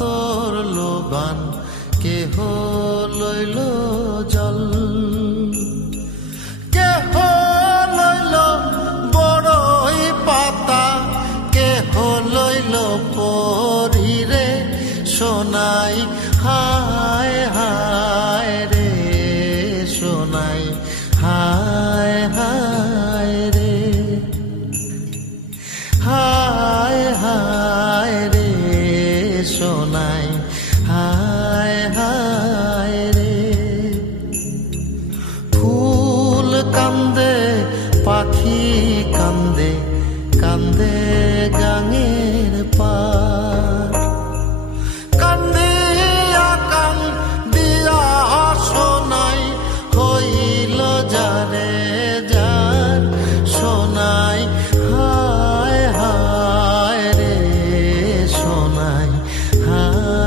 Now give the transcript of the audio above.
তরল গান কেহ লইল জল, কেহ লইল বড়ই পাতা, কেহ লইল পরিরে সোনাই হায় হায় রে সোনাই হায় হায় রে হায় হায় রে সোনাই হায় হায় রে। ফুল কান্দে পাখি কান্দে কান্দে গাঙের পার, কান্দিয়া কান্দিয়া সোনাই হইল যারে যার সোনাই হায় হায় রে সোনাই হায়